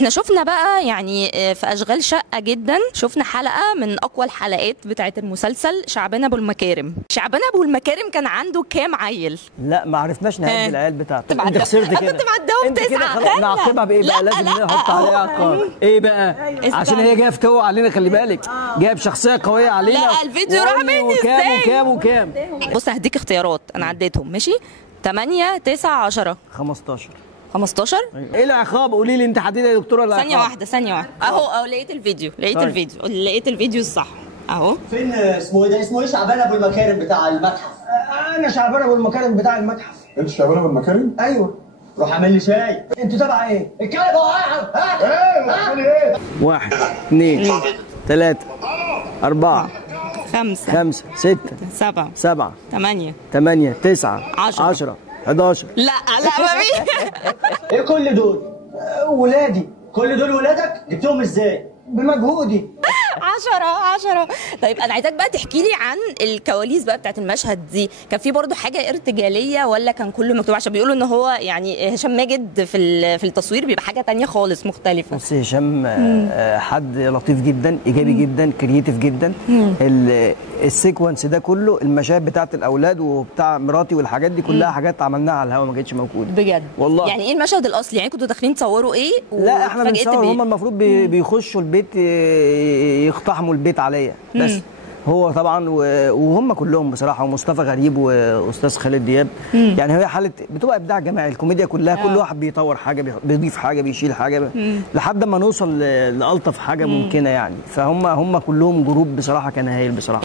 احنا شفنا بقى يعني في اشغال شقه جدا، شفنا حلقه من اقوى الحلقات بتاعه المسلسل شعبان ابو المكارم. شعبان ابو المكارم كان عنده كام عيل؟ لا ما عرفناش نعد العيال بتاعته. انت خسرت كده. كنت معدهم 9. نعاقبها بايه بقى؟ لازم نحط عليها عقاب. ايه بقى؟ عشان هي جايه فتوى علينا، خلي بالك، جايب شخصيه قويه علينا. لا الفيديو راح مني ازاي؟ وكام وكام. بص هديك اختيارات، انا عديتهم ماشي. 8 9 10 15. 15. ايه العقاب؟ قولي لي انت حديده يا دكتوره العقاب. ثانيه واحده اهو لقيت الفيديو، لقيت الفيديو الصح اهو. فين اسمه ايه ده؟ اسمه ايه؟ شعبان ابو المكارم بتاع المتحف. انا شعبان ابو المكارم بتاع المتحف. انت شعبان ابو المكارم؟ ايوه. روح اعمل لي شاي. انتوا تبع ايه؟ الكلب هو قاعد. ايه؟ 1 2 3 4 5 6 7 8 9 10 10 11. لا ما في. ايه كل دول؟ ولادي. كل دول ولادك؟ جبتهم ازاي؟ بمجهودي. 10. طيب انا عايزاك بقى تحكي لي عن الكواليس بقى بتاعت المشهد دي. كان في برضو حاجه ارتجاليه ولا كان كله مكتوب؟ عشان بيقولوا ان هو يعني هشام ماجد في التصوير بيبقى حاجه تانية خالص مختلفه. بص هشام حد لطيف جدا، ايجابي جدا، كرييتيف جدا. السيكونس ده كله، المشاهد بتاعت الاولاد وبتاع مراتي والحاجات دي كلها حاجات عملناها على الهوا، ما كانتش موجوده بجد والله. يعني ايه المشهد الاصلي؟ يعني كنتوا داخلين تصوروا ايه؟ لا احنا بنصور، هم المفروض بيخشوا البيت يقتحموا البيت عليا بس. هو طبعا وهم كلهم بصراحه، ومصطفى غريب واستاذ خالد دياب. يعني هي حاله بتبقى ابداع جماعي، الكوميديا كلها كل واحد بيطور حاجه، بيضيف حاجه، بيشيل حاجه لحد ما نوصل لالطف حاجه ممكنه يعني. فهم كلهم جروب بصراحه كان هايل بصراحه.